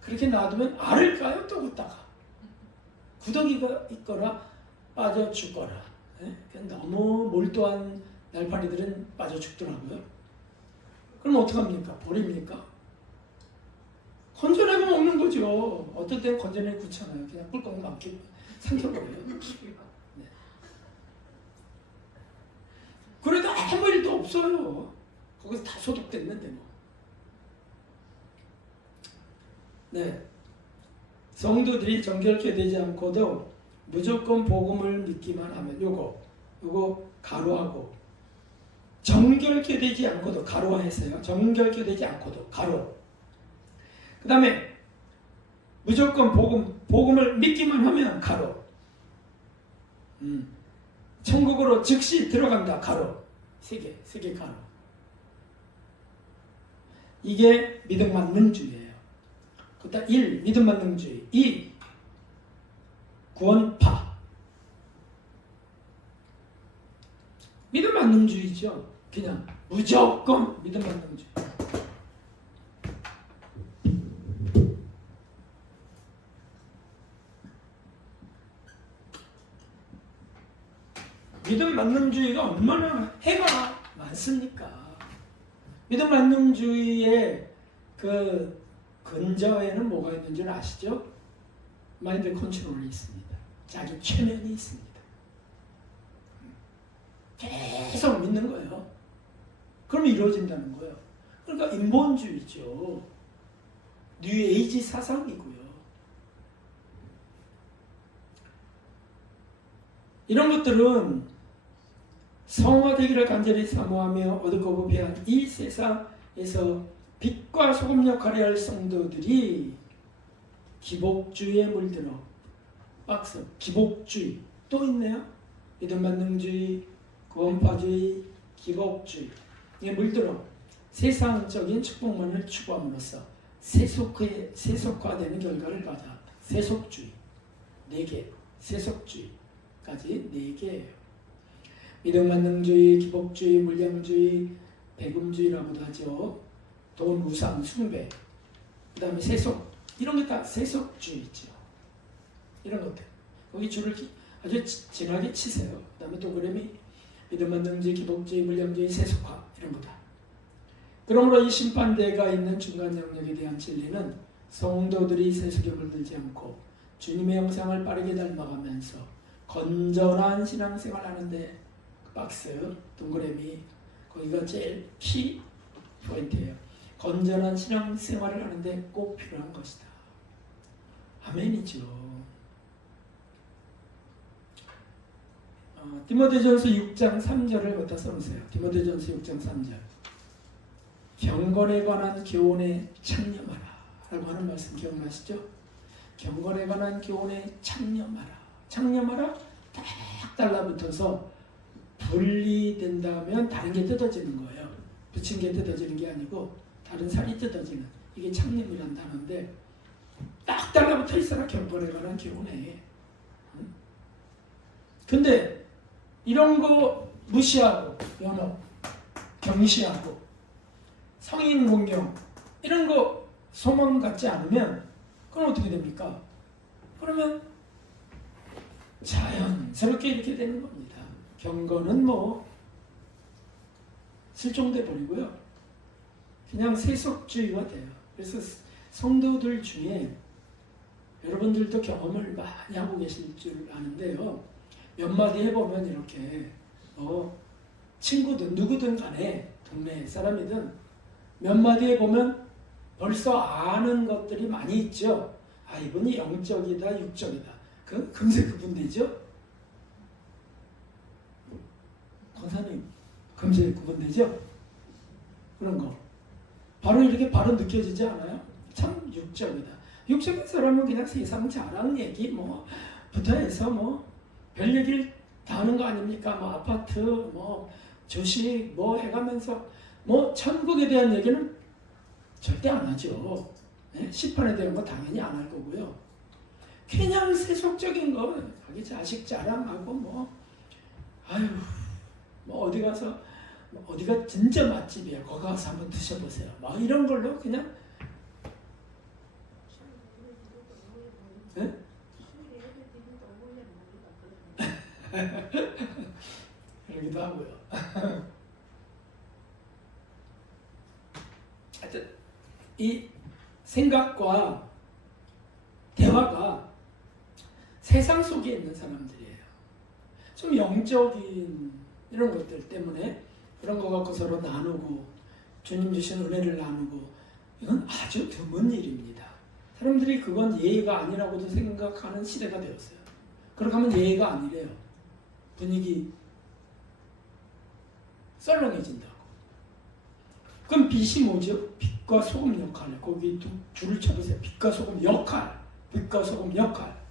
그렇게 놔두면 앓을까요? 또 굽다가 구더기가 있거나 빠져 죽거나. 예? 너무 몰두한 날파리들은 빠져 죽더라고요. 그럼 어떡합니까? 버립니까? 건져내고 먹는 거죠. 어떨 땐 건져내기 귀찮아요. 그냥 꿀꺽 막히고 삼켜버려요. 네. 그래도 아무 일도 없어요. 거기서 다 소독됐는데 뭐. 네. 성도들이 정결케 되지 않고도 무조건 복음을 믿기만 하면 요거 가로하고 정결케 되지 않고도 가로했어요. 정결케 되지 않고도 가로. 그 다음에 무조건 복음을 믿기만 하면 가로. 천국으로 즉시 들어간다 가로. 세 개 가로. 이게 믿음 만능주의예요. 그다음 1. 믿음 만능주의. 2. 구원파. 믿음 만능주의죠. 그냥 무조건 믿음 만능주의. 믿음 만능주의가 얼마나 해가 많습니까? 믿음 만능주의의 그 근저에는 뭐가 있는 줄 아시죠? 마인드 컨트롤이 있습니다. 자기 최면이 있습니다. 계속 믿는 거예요. 그럼 이루어진다는 거예요. 그러니까 인본주의죠. 뉴에이지 사상이고요. 이런 것들은 성화되기를 간절히 사모하며 얻고 부패한 이 세상에서 빛과 소금 역할을 할 성도들이 기복주의에 물들어 박스 기복주의 또 있네요. 믿음 만능주의, 구원파주의, 기복주의에 물들어 세상적인 축복만을 추구함으로써 세속화되는 결과를 받아 세속주의 4개, 세속주의까지 4개예요. 믿음 만능주의, 기복주의, 물량주의, 배금주의라고도 하죠. 돈, 우상, 숭배, 그 다음에 세속, 이런 게 다 세속주의죠. 이런 것들. 거기 줄을 아주 진하게 치세요. 그 다음에 동그라미, 믿음 만능주의, 기복주의, 물량주의, 세속화, 이런 거다. 그러므로 이 심판대가 있는 중간 영역에 대한 진리는 성도들이 세속에 물들지 않고 주님의 형상을 빠르게 닮아가면서 건전한 신앙생활 하는데 박스, 동그라미, 거기가 제일 키 포인트예요. 건전한 신앙생활을 하는데 꼭 필요한 것이다. 아멘이죠. 디모데전서 6장 3절을 갖다 써보세요. 디모데전서 6장 3절. 경건에 관한 교훈에 창념하라 라고 하는 말씀 기억나시죠? 경건에 관한 교훈에 창념하라. 창념하라 딱 달라붙어서 분리된다면 다른 게 뜯어지는 거예요. 붙인 게 뜯어지는 게 아니고 다른 살이 뜯어지는, 이게 창념이란 단어인데 딱 달라붙어 있어라. 경건에 관한 교훈에. 근데 이런 거 무시하고 연합, 경시하고 성인 공경 이런 거 소망 갖지 않으면 그럼 어떻게 됩니까? 그러면 자연스럽게 이렇게 되는 겁니다. 경건은 뭐 실종돼 버리고요. 그냥 세속주의가 돼요. 그래서 성도들 중에 여러분들도 경험을 많이 하고 계실 줄 아는데요. 몇 마디 해보면 이렇게 친구든 누구든 간에 동네 사람이든 몇 마디 해보면 벌써 아는 것들이 많이 있죠. 아, 이분이 영적이다 육적이다. 그 금세 구분되죠. 권사님 금세 구분되죠. 그런 거 바로 이렇게 바로 느껴지지 않아요? 참 육적이다. 육적인 사람은 그냥 세상 자랑 얘기 부터 해서 별 얘기를 다 하는 거 아닙니까? 아파트 주식 해가면서 천국에 대한 얘기는 절대 안 하죠. 네? 시판에 대한 거 당연히 안 할 거고요. 그냥 세속적인 거 자기 자식 자랑하고 어디 가서 어디가 진짜 맛집이야. 거기 가서 한번 드셔보세요. 이런 걸로 그냥 네? 되기도 하고요. 하여튼 이 생각과 대화가 세상 속에 있는 사람들이에요. 좀 영적인 이런 것들 때문에 그런 거 갖고 서로 나누고 주님 주신 은혜를 나누고 이건 아주 드문 일입니다. 사람들이 그건 예의가 아니라고도 생각하는 시대가 되었어요. 그렇게 하면 예의가 아니래요. 분위기 썰렁해진다고. 그럼 빛이 뭐죠? 빛과 소금 역할. 거기 줄을 쳐보세요. 빛과 소금 역할. 빛과 소금 역할.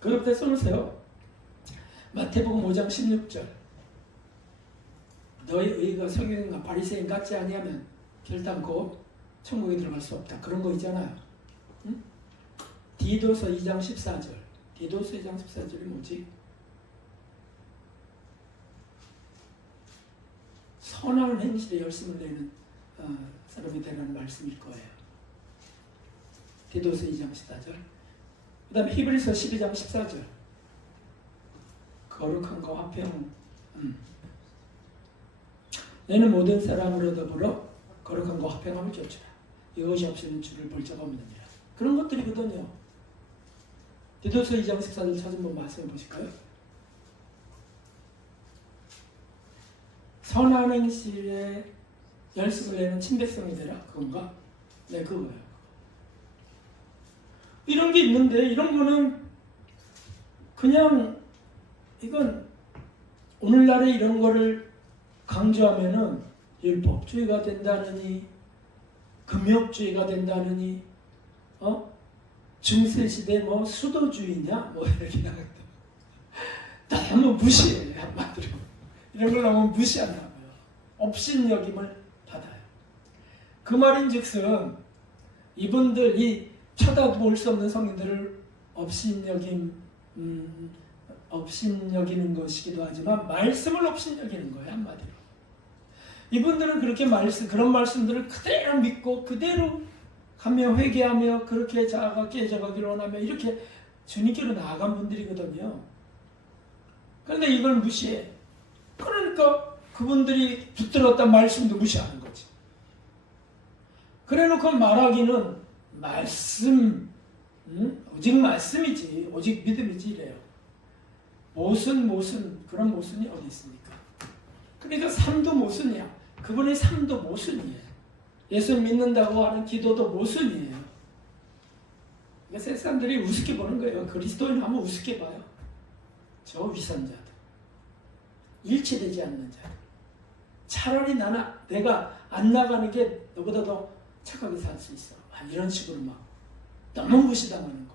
그 옆에 써놓으세요. 마태복음 5장 16절. 너희 의가 성경인가 바리새인 같지 아니하면 결단코 천국에 들어갈 수 없다. 그런 거 있잖아요. 응? 디도서 2장 14절. 디도서 2장 14절이 뭐지? 선한 행실에 열심을 내는 사람이 되라는 말씀일 거예요. 디도서 2장 14절. 그 다음에 히브리서 12장 14절. 거룩한 거 화평. 너는 모든 사람으로 더불어 거룩한 거 화평함을 쫓으라. 이것이 없이는 주를 볼 자가 없느니라. 그런 것들이거든요. 디도서 2장 14절 찾은 번 말씀해 보실까요? 선한 행실에 열심을 내는 친백성이 되라. 그건가? 네, 그거예요. 이런 게 있는데 이런 거는 그냥 이건 오늘날에 이런 거를 강조하면은 율법주의가 된다느니 금욕주의가 된다느니 중세시대 뭐 수도주의냐 뭐 이렇게 너무 무시해요. 한마디로 이런 걸 너무 무시한다고요. 업신여김을 받아요. 그 말인즉슨 이분들이 쳐다볼 수 없는 성인들을 업신여기는 것이기도 하지만 말씀을 업신여기는 거예요. 한마디로. 이분들은 그렇게 그런 말씀들을 그대로 믿고 그대로 가며 회개하며 그렇게 자아가 깨져가기를 원하며 이렇게 주님께로 나아간 분들이거든요. 그런데 이걸 무시해. 그러니까 그분들이 붙들었던 말씀도 무시하는 거지. 그래놓고 말하기는 말씀, 오직 말씀이지, 오직 믿음이지 이래요. 모순 그런 모순이 어디 있습니까? 그러니까 삶도 모순이야. 그분의 삶도 모순이에요. 예수 믿는다고 하는 기도도 모순이에요. 그러니까 세상 사람들이 우습게 보는 거예요. 그리스도인 하면 우습게 봐요. 저 위선자들, 일치되지 않는 자들. 차라리 내가 안 나가는 게 너보다 더 착하게 살 수 있어. 이런 식으로 막 너무 무시당하는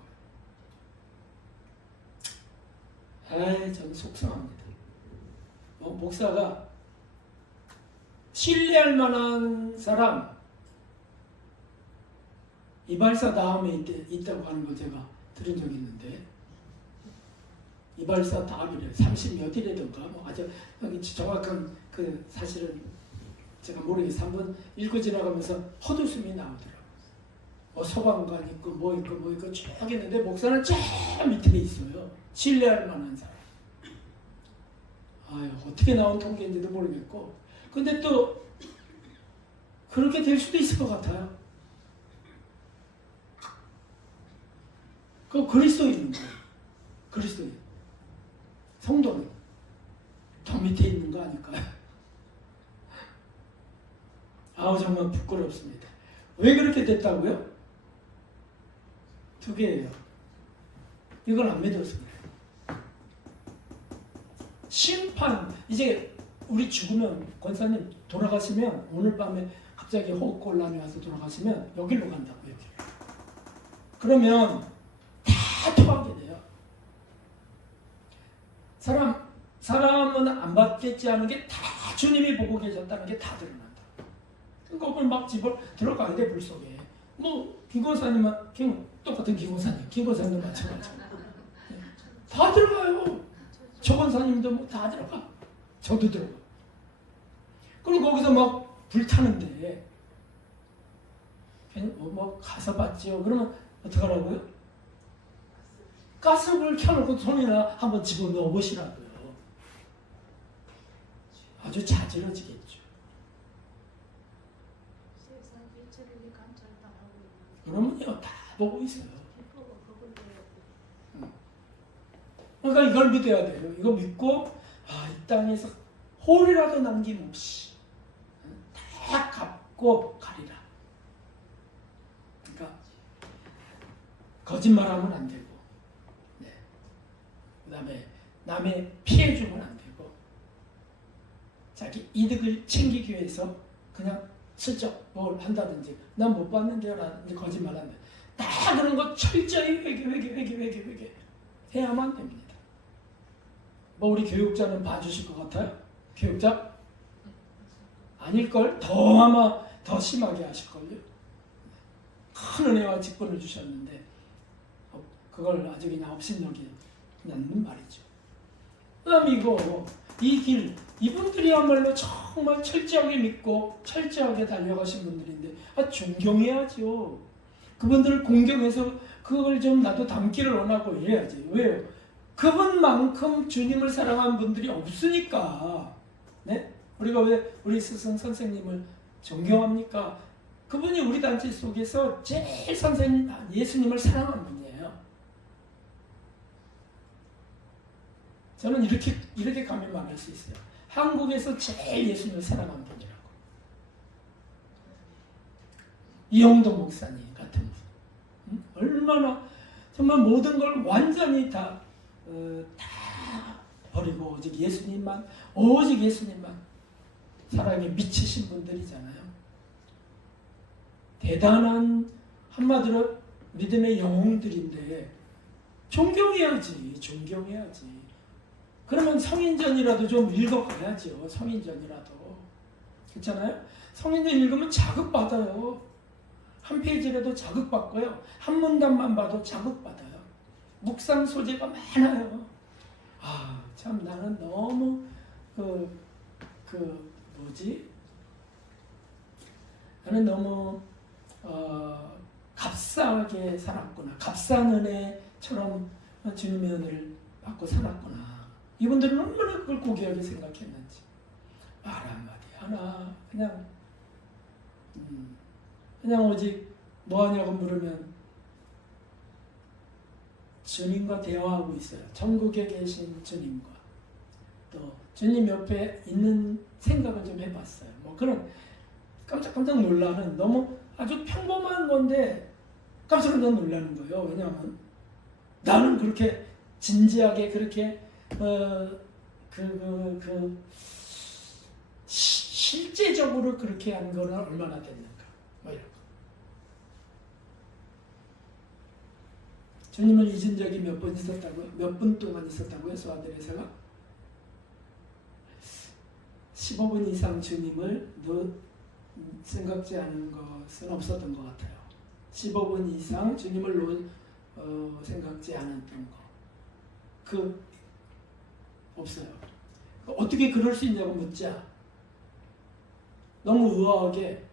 거예요. 저는 속상합니다. 목사가 신뢰할 만한 사람 이발사 다음에 있다고 하는 걸 제가 들은 적이 있는데 이발사 다음이래 30몇 일이던가 뭐 아주 정확한 그 사실은 제가 모르겠어요. 한번 읽고 지나가면서 헛웃음이 나오더라고요. 소방관 있고 뭐 있고 쭉 있는데 목사는 저 밑에 있어요. 신뢰할 만한 사람. 어떻게 나온 통계인지도 모르겠고 근데 또 그렇게 될 수도 있을 것 같아요. 그 그리스도인인 거예요. 그리스도인. 성도는 더 밑에 있는 거 아닐까요? 정말 부끄럽습니다. 왜 그렇게 됐다고요? 두 개예요. 이걸 안 믿었습니다. 심판, 이제 우리 죽으면 권사님 돌아가시면 오늘 밤에 갑자기 호흡곤란이 와서 돌아가시면 여기로 간다고요. 그러면 다 토하게 돼요. 사람은 안 받겠지 하는 게 다 주님이 보고 계셨다는 게 다 드러난다. 그러니까 그걸 막 집어 들어가야 돼, 물 속에. 김권사님은 똑같은 김권사님도 마찬가지. 다 들어가요. 저 권사님도 다 들어가. 저도 들어가. 그럼 거기서 막 불타는데 가서 봤지요. 그러면 어떡하라고요? 가스불 켜놓고 손이나 한번 집어넣어 보시라고요. 가지러지겠죠. 세상 일처리를 감찰 다 하고 있는. 그러면요 다 보고 있어요. 기뻐가 그걸 내야 돼. 그러니까 이걸 믿어야 돼요. 이거 믿고 이 땅에서 홀이라도 남김없이 다 갚고 가리라. 그러니까 거짓말하면 안 되고, 그다음에 남의 피해 주면 안 되고, 자기 이득을 챙기기 위해서 그냥 슬쩍 뭘 한다든지, 난 못 봤는데요, 라든지 거짓말한다. 다 그런 거 철저히 회개 해야만 됩니다. 뭐 우리 교육자는 봐주실 것 같아요? 교육자? 아닐걸? 더 아마 더 심하게 하실걸요? 큰 은혜와 직분을 주셨는데 그걸 아주 그냥 업신여기는 말이죠. 그 다음에 이 길, 이분들이야말로 정말 철저하게 믿고 철저하게 달려가신 분들인데 존경해야죠. 그분들을 공경해서 그걸 좀 나도 담기를 원하고 이래야지. 왜요? 그분만큼 주님을 사랑하는 분들이 없으니까. 네? 우리가 왜 우리 스승 선생님을 존경합니까? 그분이 우리 단체 속에서 제일 선생님, 예수님을 사랑하는 분이에요. 저는 이렇게 가면 말할 수 있어요. 한국에서 제일 예수님을 사랑하는 분이라고. 이영도 목사님 같은 분. 얼마나 정말 모든 걸 완전히 다 버리고 오직 예수님만 사랑에 미치신 분들이잖아요. 대단한 한마디로 믿음의 영웅들인데 존경해야지. 그러면 성인전이라도 좀 읽어가야죠. 성인전이라도. 그렇잖아요? 성인전 읽으면 자극받아요. 한 페이지라도 자극받고요. 한 문단만 봐도 자극받아요. 묵상 소재가 많아요. 참 나는 너무 나는 너무 값싸게 살았구나. 값싼 은혜처럼 주님의 은혜를 받고 살았구나. 이분들은 얼마나 그걸 고귀하게 생각했는지. 말 한마디 하나 그냥 오직 뭐하냐고 물으면 주님과 대화하고 있어요. 천국에 계신 주님과. 또 주님 옆에 있는 생각을 좀 해봤어요. 뭐 그런 깜짝 놀라는, 너무 아주 평범한 건데 깜짝 놀라는 거예요. 왜냐하면 나는 그렇게 진지하게 그렇게 실제적으로 그렇게 한 거는 얼마나 됐는가. 뭐 이런 거. 주님을 잊은 적이 몇 번 있었다고요? 몇 분 동안 있었다고요? 소아들에서가 15분 이상 주님을 생각지 않은 것은 없었던 것 같아요. 15분 이상 주님을 생각지 않았던 거. 없어요. 어떻게 그럴 수 있냐고 묻자. 너무 우아하게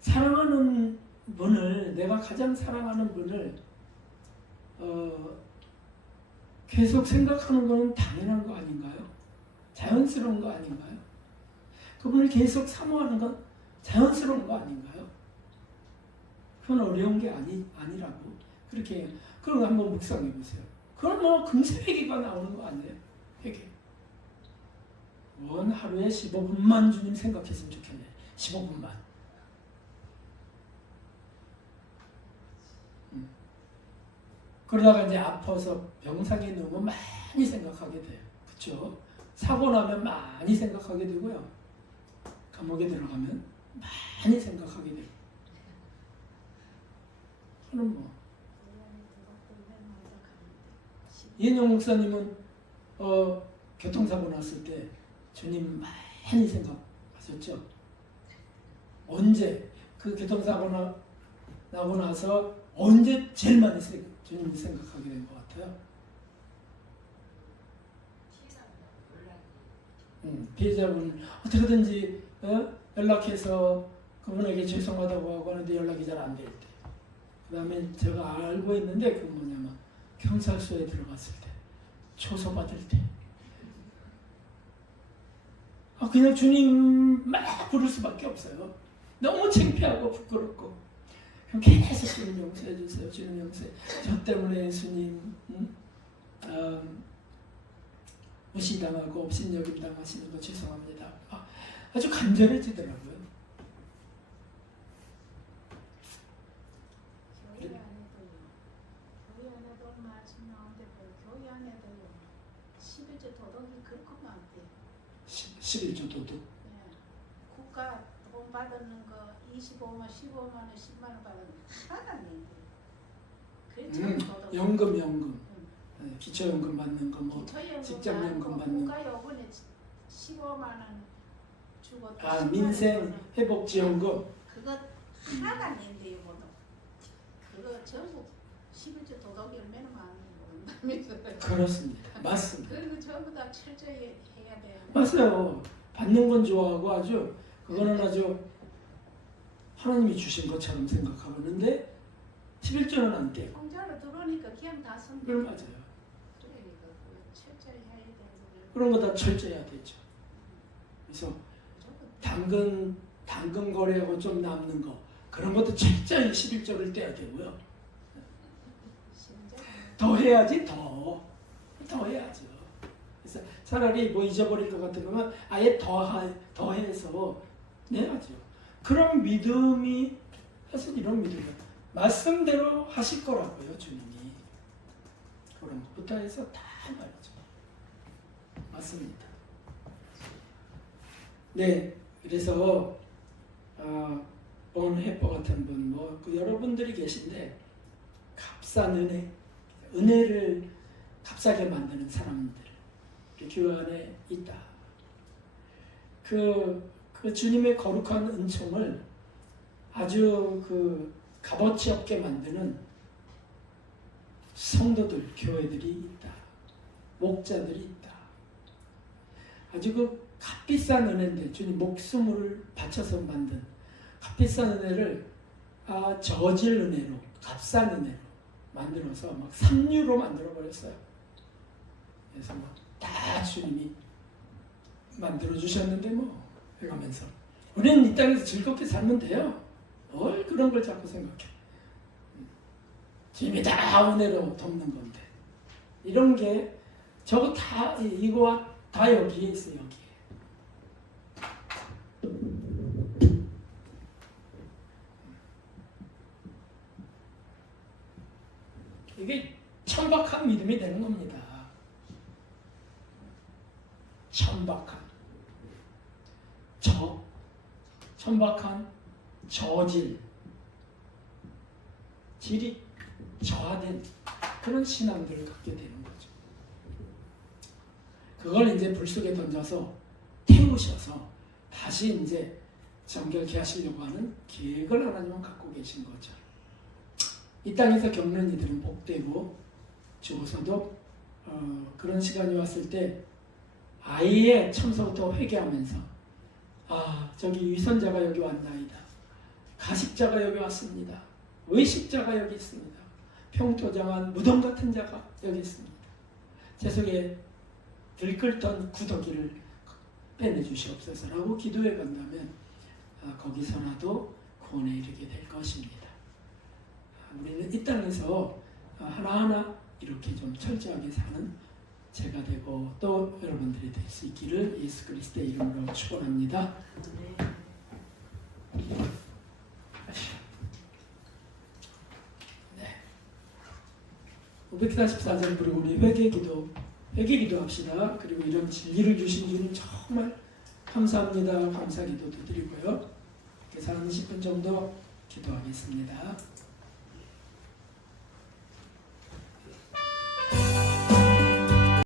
사랑하는 분을, 내가 가장 사랑하는 분을 계속 생각하는 것은 당연한 거 아닌가요? 자연스러운 거 아닌가요? 그분을 계속 사모하는 건 자연스러운 거 아닌가요? 그건 어려운 게 아니라고. 그렇게 해요. 그럼 한번 묵상해 보세요. 그럼 뭐 금세 회개가 나오는 거 아니에요? 회개. 하루에 15분만 주님 생각했으면 좋겠네. 15분만. 그러다가 이제 아파서 병상에 누우면 많이 생각하게 돼요. 그렇죠? 사고 나면 많이 생각하게 되고요. 감옥에 들어가면 많이 생각하게 돼요. 그럼 뭐 이은영 목사님은 교통사고 났을 때 주님 많이 생각하셨죠? 언제 그 교통사고 나고 나서 언제 제일 많이 주님 생각하게 된 것 같아요? 피해자분 어떻게든지 연락해서 그분에게 죄송하다고 하고 하는데 연락이 잘 안 될 때, 그 다음에 제가 알고 있는데 그 뭐냐면 경찰서에 들어갔을 때, 초소받을 때, 그냥 주님 막 부를 수밖에 없어요. 너무 창피하고 부끄럽고 그럼 계속 주님 용서해 주세요. 주님 용서해. 저 때문에 예수님 무시당하고 업신여김 당하시는 거 죄송합니다. 아주 간절해지더라고요. 교회 안에도요. 교회 안에도 말씀 나오는데 교회 안에도요. 11조 도덕이 그렇게 많대요. 11조 도둑. 예. 국가 돈 받는 거 25만, 15만 원, 10만 원 받는 거 하나도 안 내요. 그게 참 도덕. 연금. 네, 기초연금 받는 거 뭐. 기초연금 직장연금 받고 받는 거. 국가 요번에 15만 원 주고 또 10만 원 민생 회복지원금. 그거 하나도 안 낸대요, 뭐도. 그거 전부 11조 도덕이 얼마나 많은지 모른다면서. 그렇습니다. 맞습니다. 그리고 전부 다 철저히 해야 돼요. 맞아요. 받는 건 좋아하고 아주 그거는 아주 하나님이 주신 것처럼 생각하고 있는데 11조는 안 돼요. 공짜로 들어오니까 그냥 다 쓴대. 그건 맞아요. 그러니까 그거 철저히 해야 되는 거. 그런 거 다 철저해야 되죠. 그래서 당근 거래하고 좀 남는 거 그런 것도 철저히 11조를 떼야 되고요. 더 해야지 더 해야죠. 그래서 차라리 뭐 잊어버릴 것 같으면 아예 더해서 내야죠. 그런 믿음이 사실 이런 믿음은 말씀대로 하실 거라고요, 주님이. 그런 것부터 해서 다 말이죠. 맞습니다. 네, 그래서 본해퍼 같은 분, 여러분들이 계신데 값싼 은혜를 값싸게 만드는 사람들 교회 안에 있다. 그 주님의 거룩한 은총을 아주 값어치 없게 만드는 성도들, 교회들이 있다. 목자들이 있다. 아주 값비싼 은혜인데 주님 목숨을 바쳐서 만든 값비싼 은혜를 저질 은혜로, 값싼 은혜로 만들어서 막 삼류로 만들어 버렸어요. 그래서 다 주님이 만들어 주셨는데 해가면서 우리는 이 땅에서 즐겁게 살면 돼요. 뭘 그런 걸 자꾸 생각해. 주님이 다 은혜로 돕는 건데 이런 게 저거 다 이거와 다 여기에 있어요. 여기에. 이게 천박한 믿음이 되는 겁니다. 천박한 천박한 저질 질이 저하된 그런 신앙들을 갖게 되는 거죠. 그걸 이제 불 속에 던져서 태우셔서 다시 이제 정결케 하시려고 하는 계획을 하나님은 갖고 계신 거죠. 이 땅에서 겪는 이들은 복되고 죽어서도 그런 시간이 왔을 때 아예 처음부터 회개하면서 저기 위선자가 여기 왔나이다. 가식자가 여기 왔습니다. 외식자가 여기 있습니다. 평토장한 무덤 같은 자가 여기 있습니다. 제 속에 들끓던 구더기를 빼내주시옵소서라고 기도해 간다면 거기서라도 구원에 이르게 될 것입니다. 우리는 이 땅에서 하나하나 이렇게 좀 철저하게 사는 제가 되고 또 여러분들이 될 수 있기를 예수 그리스도의 이름으로 축원합니다. 네. 544절 그리고 우리 회개기도 합시다. 그리고 이런 진리를 주신 주님 정말 감사합니다. 감사기도도 드리고요. 그래서 한 10분 정도 기도하겠습니다.